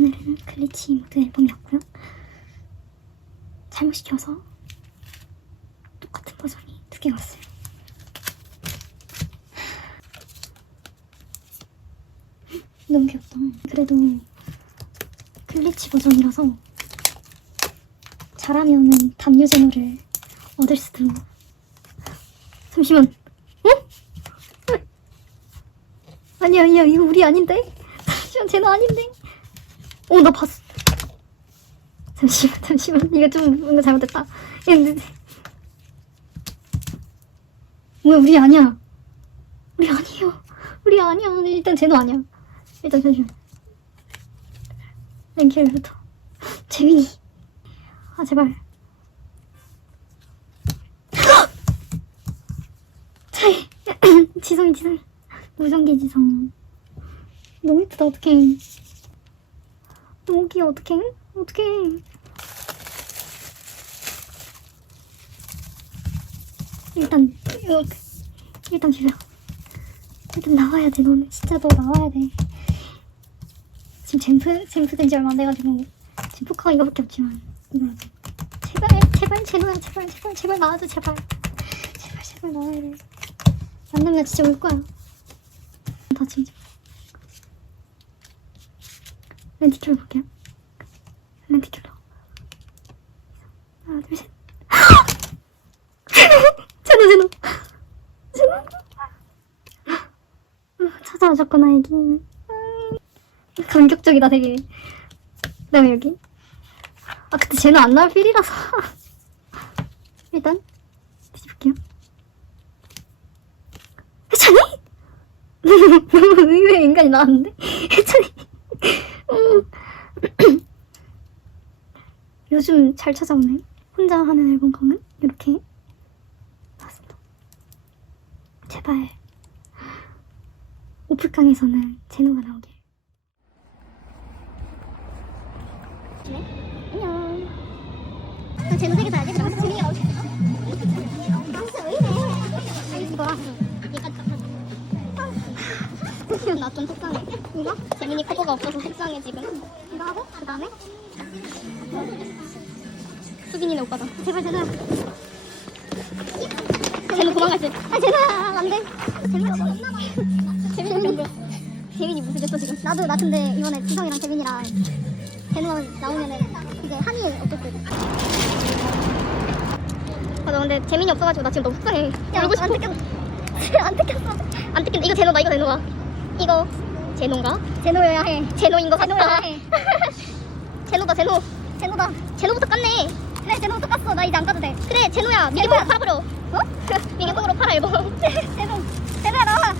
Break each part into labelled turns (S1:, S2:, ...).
S1: 오늘은 글리치 모드 앨범이었고요. 잘못 시켜서 똑같은 버전이 두 개 왔어요. 너무 귀엽다. 그래도 글리치 버전이라서 잘하면은 담요 제너를 얻을 수도. 잠시만. 어? 아니야, 아니야, 이거 우리 아닌데? 잠시만, 쟤는 아닌데? 어, 나 봤어. 잠시만, 잠시만. 이거 좀 뭔가 잘못됐다. 뭐야, 우리 아니야. 우리 아니에요. 우리 아니야. 일단 쟤도 아니야. 일단 잠시만. 랭킬부터. 재민이. 아, 제발. 차이. 지성이, 지성이. 무전기 지성. 너무 예쁘다, 어떡해. 너무 귀여워, 어떡해. 어떡해. 일단, 이렇게. 일단 주세요. 일단 나와야 돼, 너는. 진짜 너 나와야 돼. 지금 잼프, 잼프 된지 얼마 안 돼가지고. 지금 포카가 이거밖에 없지만. 이거라도. 제발, 제발, 제발, 제발, 제발, 제발 나와줘, 제발. 제발, 제발 나와야 돼. 안 나면 나 진짜 울 거야. 다 진짜. 렌티큐로 볼게요. 렌티큐로. 하나, 둘, 셋. 제노, 제노. 제노. 아, 찾아오셨구나, 애기. 음, 감격적이다, 되게. 그 다음에 여기. 아, 근데 쟤는 안 나올 필이라서. 일단, 뒤집을게요. 해찬이? 너무 의외의 인간이 나왔는데? 해찬이. 음. 요즘 잘 찾아오네. 혼자 하는 앨범광은 이렇게 나왔습니다. 제발 오플강에서는 제노가 나오길. 안녕. 나 제노 되게 봐야지. 그럼 재민이가 나오지. 진짜 왜 이래? 이거 얘까지 나 좀 속상해. 이거? 재민이 커버가 없어서 속상해 지금. 이거 하고 그 다음에 수빈이네 오빠다. 제발 제노. 제노 도망갈 때. 아 제노 안돼. 재민이 재민이 재민이 무슨 됐어 지금? 나도 나 근데 이번에 지성이랑 재민이랑 제노 나오면은 이제 한이 어쨌든. 아, 나 근데 재민이 없어가지고 나 지금 너무 속상해. 울고 싶어. 안 뜯겼. 안 뜯겼어. 안 뜯긴다. 이거 제노다. 이거 제노야. 이거 제노인가? 제노여야 해. 제노인 거 같다. 해. 제노다. 제노. 제노다. 제노부터 깠네. 그래 제노부터 깠어. 나 이제 안 까도 돼. 그래 제노야. 미니봉으로 팔아버려. 어? 미니봉으로 팔아 앨범. 제노. 제노야 나와.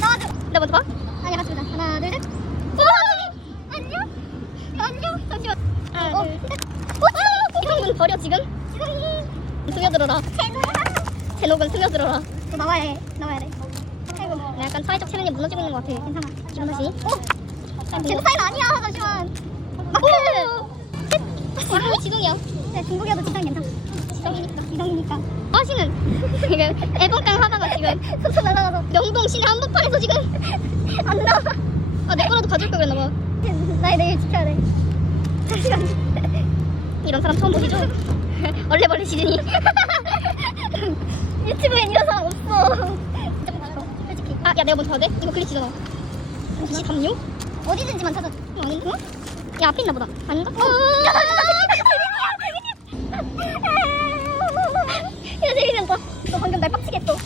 S1: 나와줘. 나 먼저 봐. 아니 맞습니다. 하나 둘 셋. 오! 안녕. 안녕. 잠시만. 하나 둘 셋. 오! 이성분 버려 지금. 지성이. 스며들어라. 제노야. 제노군 스며들어라. 너 나와야 해. 나와야 돼. 나 약간 사회적 체면이 무너지고 있는 것 같아. 괜찮아. 기분 다시. 어? 제노 사이는 아니야. 잠시만. 오! 이름이 지동이야. 네, 중국이어도 지성 괜찮아. 지성이니까. 지성이니까. 아시는 지금 앨범깡 하다가 지금 속속 날아가서 명동 시내 한복판에서 지금 안 나와. 아, 내 거라도 가져올 걸 그랬나 봐. 나의 내일 지켜야 돼. 잠시만. 이런 사람 처음 보시죠? 얼레벌레 시즈니. 유튜브엔 이런 사람 없어. 진짜 못하다, 솔직히. 아, 야, 내가 먼저 가도 돼? 이거 글리치잖아. 혹시 담요? 어디든지만 찾아. 어, 응? 야, 앞에 있나 보다. 아닌가? 어, 야, 야, 재민이 오빠. 너 방금 날 빡치게 했어.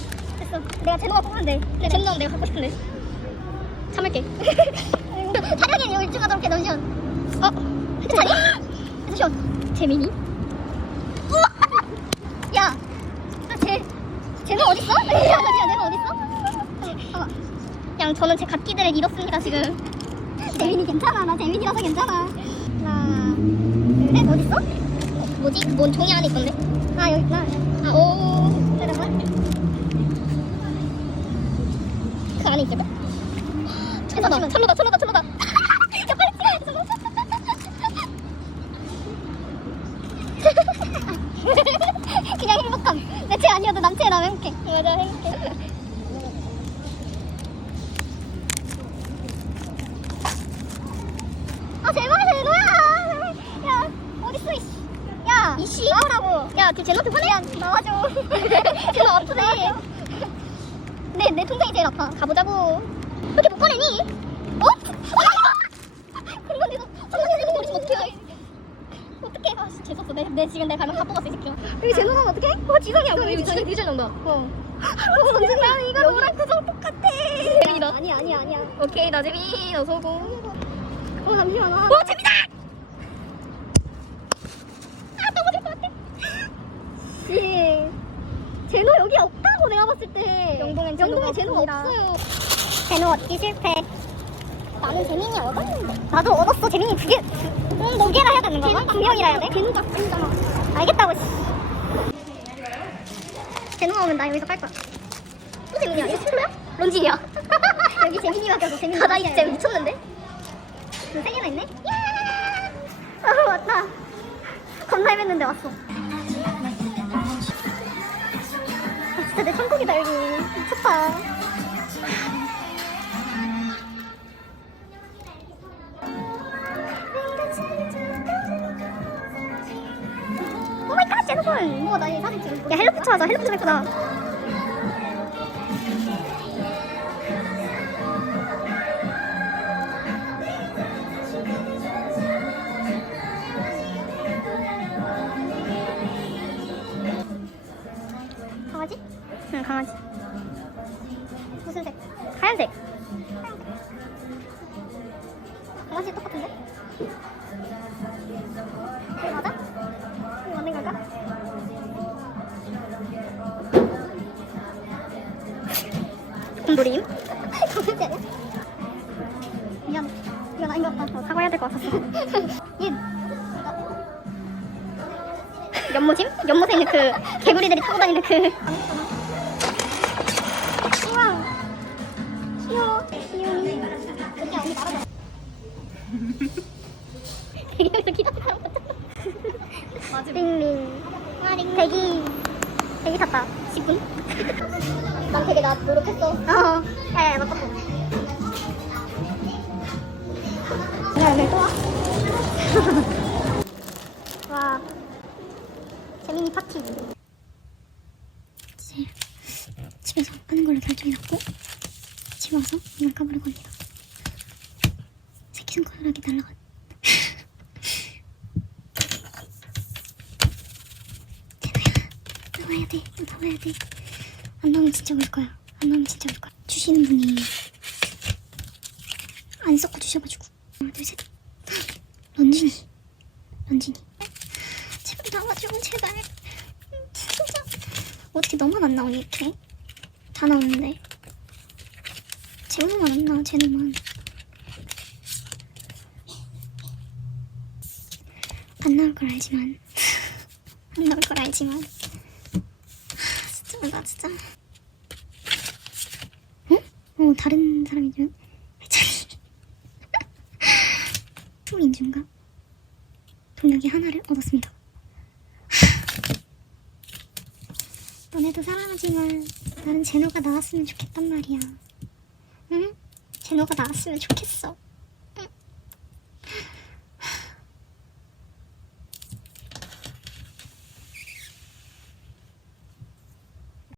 S1: 됐어. 내가 제노가 뽑는데. 그래, 제노는 내가 갖고 싶은데. 참을게. 촬영에 이거 일중하도록 해, 너시원. 어? 해찬이? 해찬. 재민이? 우와! 야! 아, 쟤, 쟤는 어딨어? 야, 내가 어딨어? 봐봐. 그냥 저는 제 갓기들을 잃었습니다, 지금. 재민이 괜찮아. 나 재민이라서 괜찮아. 하나, 둘, 셋. 어딨어? 뭐지? 뭔 종이 안에 있던데? 아, 여기 있구나. 아, 오. 잠깐만. 그 안에 철로다, 철로다. 야, 빨리 찍어. 그냥 행복함. 내 채 아니어도 남채 나면 행복해. 맞아, 행복해. 아, 아 제발 제노야. 야 어딨어 이씨. 야 이씨 나오라고. 야그 제노한테 화내. 야 나와줘. 제노 아프네. 내, 내 동생이 제일 아파. 가보자고. 왜 이렇게 못 꺼내니? 어? 어떡해. 어떡해. 아, 씨, 재밌었어. 내, 내 지금 내 가면 다 뽑았어, 이 새끼야. 여기 제노 가면 어떡해? 어, 지성이야. 우리 이거 진짜 되게 잘 나온다. 어. 어, 나는 이거 너랑 구성 똑같아. 재민이다. 아니야, 아니야, 아니야. 오케이, 나 재민. 어서 오고. 어, 잠시만. 어, 재민아! 아, 넘어질 것 같아. 씨. 제노 여기 없다고 내가 봤을 때 영동엔 제노가, 제노가 없어요 제노 얻기 실패 나는 재민이 얻었는데 나도 얻었어 재민이 두 개 응, 두 개나 해야 되는 거야? 두 명이라 해야 돼? 제노가 아니잖아 알겠다고 씨 제노가 오면 나 여기서 깔 거야 또 재민이야 이거 친구야? 런쥔이야 여기 재민이밖에 없어 재민이 나 진짜 미쳤는데 세 개나 있네? 야! 아 왔다. 겁나 헤맸는데 왔어. 아, 진짜 내 천국이다 여기. 미쳤다. 오마이갓 제노콘 우와 나얘 사진 찍을 야 헬로푸처 하자. 헬로푸처 예쁘다 무슨 색? 하얀색 강아지 똑같은데? 이거 맞아? 이거 맞는 걸까? 곰돌이임? 미안 아닌 것 같아 어, 사과해야 될 것 같았어 얘 연모짐? 연못에 있는 그 개구리들이 타고 다니는 그 나 노력했어. 어. 에, 맞다. 또 와? 와. 재민이 파티. 이제 집에서 하는 걸로 결정해놨고 집에 와서 이걸 까보려고 합니다. 새끼 손가락이 날라가. 대나야 나와야 돼. 나와야 돼 안 나오면 진짜 울 거야. 안 나오면 진짜 울 거야. 주시는 분이 안 섞어 주셔가지고. 하나 둘 셋. 런쥔이. 런쥔이. 제발 나와줘 제발. 음, 진짜. 어떻게 너만 안 나오니 이렇게? 다 나오는데. 제노만 안 나와 제노만. 안 나올 걸 알지만. 안 나올 걸 알지만 아, 나 진짜 응? 어 다른 사람이지만 차라리 투인중가 동력이 하나를 얻었습니다 너네도 사랑하지만 나는 제노가 나왔으면 좋겠단 말이야. 응? 제노가 나왔으면 좋겠어.